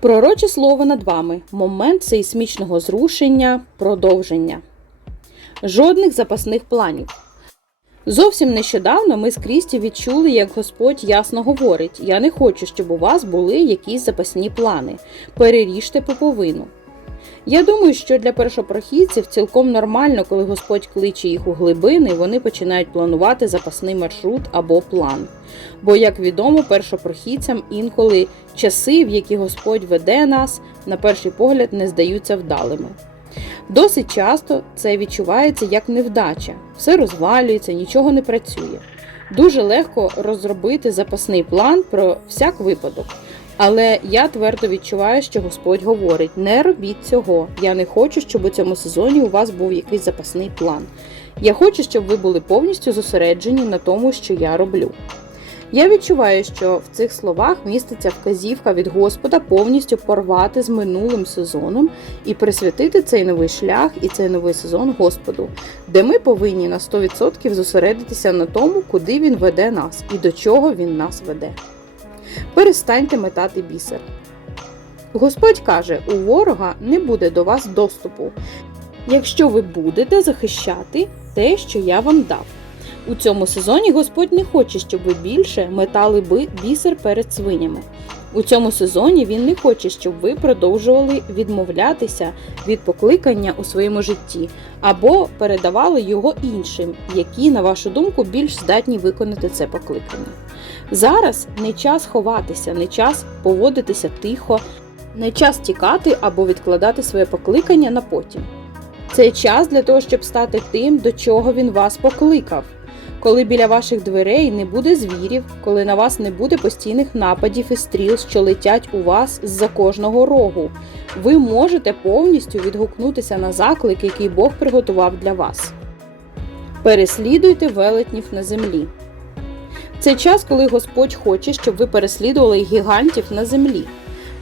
Пророче слово над вами. Момент сейсмічного зрушення, продовження. Жодних запасних планів. Зовсім нещодавно ми з Крісті відчули, як Господь ясно говорить: Я не хочу, щоб у вас були якісь запасні плани. Переріжте поповину. Я думаю, що для першопрохідців цілком нормально, коли Господь кличе їх у глибини, вони починають планувати запасний маршрут або план. Бо, як відомо, першопрохідцям інколи часи, в які Господь веде нас, на перший погляд не здаються вдалими. Досить часто це відчувається як невдача, все розвалюється, нічого не працює. Дуже легко розробити запасний план про всяк випадок. Але я твердо відчуваю, що Господь говорить: не робіть цього. Я не хочу, щоб у цьому сезоні у вас був якийсь запасний план. Я хочу, щоб ви були повністю зосереджені на тому, що я роблю. Я відчуваю, що в цих словах міститься вказівка від Господа повністю порвати з минулим сезоном і присвятити цей новий шлях і цей новий сезон Господу, де ми повинні на 100% зосередитися на тому, куди він веде нас і до чого він нас веде. Перестаньте метати бісер. Господь каже: у ворога не буде до вас доступу, якщо ви будете захищати те, що я вам дав. У цьому сезоні Господь не хоче, щоб ви більше метали би бісер перед свинями. У цьому сезоні він не хоче, щоб ви продовжували відмовлятися від покликання у своєму житті або передавали його іншим, які, на вашу думку, більш здатні виконати це покликання. Зараз не час ховатися, не час поводитися тихо, не час тікати або відкладати своє покликання на потім. Це час для того, щоб стати тим, до чого він вас покликав. Коли біля ваших дверей не буде звірів, коли на вас не буде постійних нападів і стріл, що летять у вас з-за кожного рогу, ви можете повністю відгукнутися на заклик, який Бог приготував для вас. Переслідуйте велетнів на землі. Це час, коли Господь хоче, щоб ви переслідували гігантів на землі.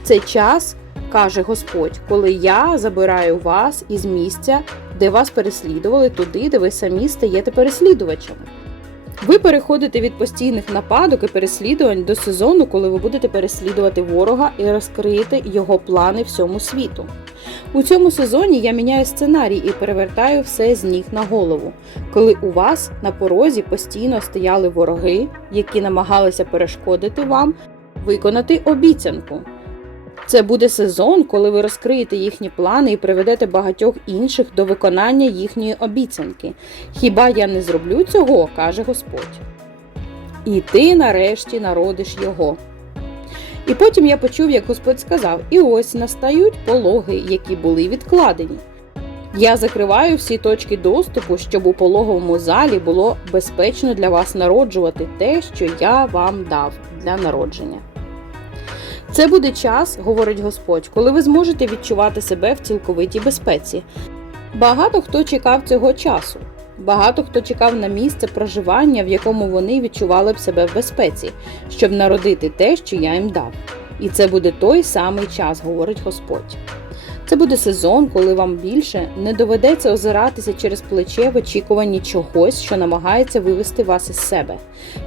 Це час, каже Господь, коли я забираю вас із місця, де вас переслідували, туди, де ви самі стаєте переслідувачами. Ви переходите від постійних нападок і переслідувань до сезону, коли ви будете переслідувати ворога і розкриєте його плани всьому світу. У цьому сезоні я міняю сценарій і перевертаю все з ніг на голову, коли у вас на порозі постійно стояли вороги, які намагалися перешкодити вам виконати обіцянку. Це буде сезон, коли ви розкриєте їхні плани і приведете багатьох інших до виконання їхньої обіцянки. Хіба я не зроблю цього, каже Господь. І ти нарешті народиш його. І потім я почув, як Господь сказав: І ось настають пологи, які були відкладені. Я закриваю всі точки доступу, щоб у пологовому залі було безпечно для вас народжувати те, що я вам дав для народження. Це буде час, говорить Господь, коли ви зможете відчувати себе в цілковитій безпеці. Багато хто чекав цього часу. Багато хто чекав на місце проживання, в якому вони відчували б себе в безпеці, щоб народити те, що я їм дав. І це буде той самий час, говорить Господь. Це буде сезон, коли вам більше не доведеться озиратися через плече в очікуванні чогось, що намагається вивести вас із себе.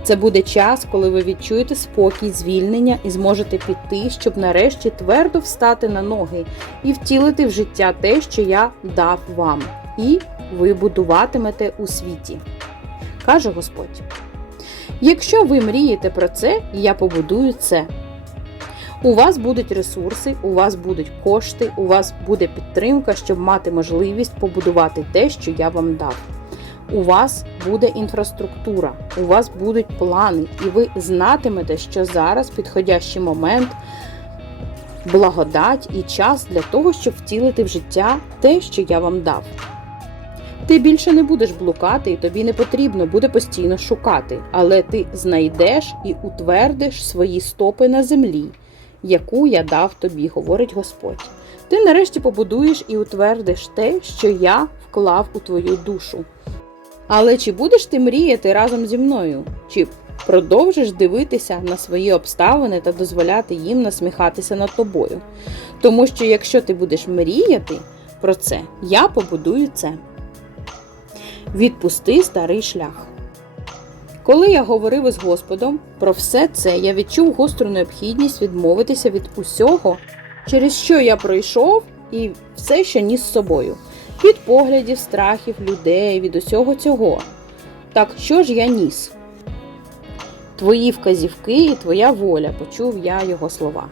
Це буде час, коли ви відчуєте спокій, звільнення і зможете піти, щоб нарешті твердо встати на ноги і втілити в життя те, що я дав вам, і ви будуватимете у світі, каже Господь. Якщо ви мрієте про це, я побудую це. У вас будуть ресурси, у вас будуть кошти, у вас буде підтримка, щоб мати можливість побудувати те, що я вам дав. У вас буде інфраструктура, у вас будуть плани, і ви знатимете, що зараз підходящий момент, благодать і час для того, щоб втілити в життя те, що я вам дав. Ти більше не будеш блукати, і тобі не потрібно буде постійно шукати, але ти знайдеш і утвердиш свої стопи на землі яку я дав тобі, говорить Господь. Ти нарешті побудуєш і утвердиш те, що я вклав у твою душу. Але чи будеш ти мріяти разом зі мною? Чи продовжиш дивитися на свої обставини та дозволяти їм насміхатися над тобою? Тому що якщо ти будеш мріяти про це, я побудую це. Відпусти старий шлях. Коли я говорив із Господом про все це, я відчув гостру необхідність відмовитися від усього, через що я пройшов і все, що ніс з собою. Від поглядів, страхів, людей, від усього цього. Так що ж я ніс? Твої вказівки і твоя воля, почув я його слова.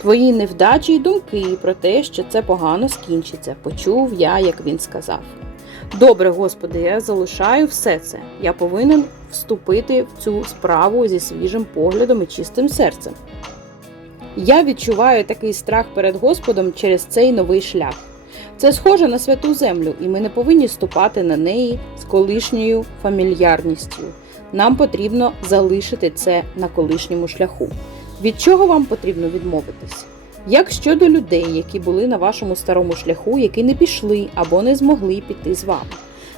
Твої невдачі й думки про те, що це погано скінчиться, почув я, як він сказав. Добре, Господи, я залишаю все це. Я повинен вступити в цю справу зі свіжим поглядом і чистим серцем. Я відчуваю такий страх перед Господом через цей новий шлях. Це схоже на святу землю, і ми не повинні ступати на неї з колишньою фамільярністю. Нам потрібно залишити це на колишньому шляху. Від чого вам потрібно відмовитись? Як щодо людей, які були на вашому старому шляху, які не пішли або не змогли піти з вами?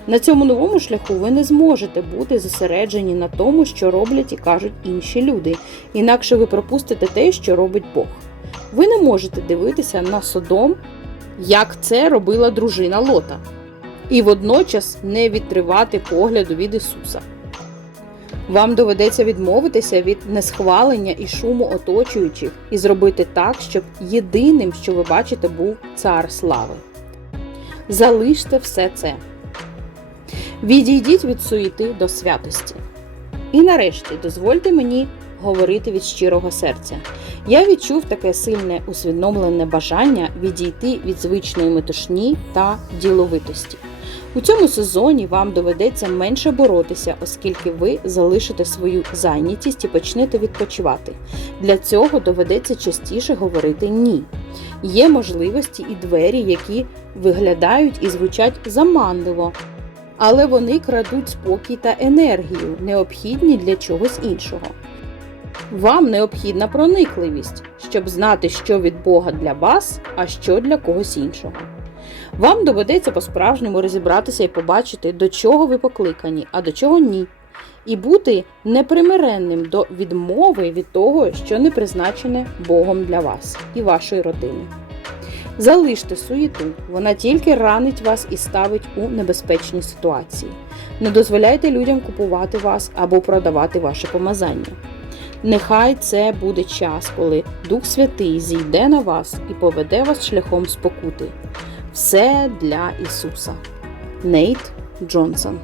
На цьому новому шляху ви не зможете бути зосереджені на тому, що роблять і кажуть інші люди, інакше ви пропустите те, що робить Бог. Ви не можете дивитися на Содом, як це робила дружина Лота, і водночас не відтривати погляду від Ісуса. Вам доведеться відмовитися від несхвалення і шуму оточуючих і зробити так, щоб єдиним, що ви бачите, був цар слави. Залиште все це. Відійдіть від суєти до святості. І нарешті дозвольте мені говорити від щирого серця. Я відчув таке сильне усвідомлене бажання відійти від звичної метушні та діловитості. У цьому сезоні вам доведеться менше боротися, оскільки ви залишите свою зайнятість і почнете відпочивати. Для цього доведеться частіше говорити ні. Є можливості і двері, які виглядають і звучать заманливо, але вони крадуть спокій та енергію, необхідні для чогось іншого. Вам необхідна проникливість, щоб знати, що від Бога для вас, а що для когось іншого. Вам доведеться по-справжньому розібратися і побачити, до чого ви покликані, а до чого ні. І бути непримиренним до відмови від того, що не призначене Богом для вас і вашої родини. Залиште суєту, вона тільки ранить вас і ставить у небезпечні ситуації. Не дозволяйте людям купувати вас або продавати ваше помазання. Нехай це буде час, коли Дух Святий зійде на вас і поведе вас шляхом спокути. Все для Ісуса. Нейт Джонсон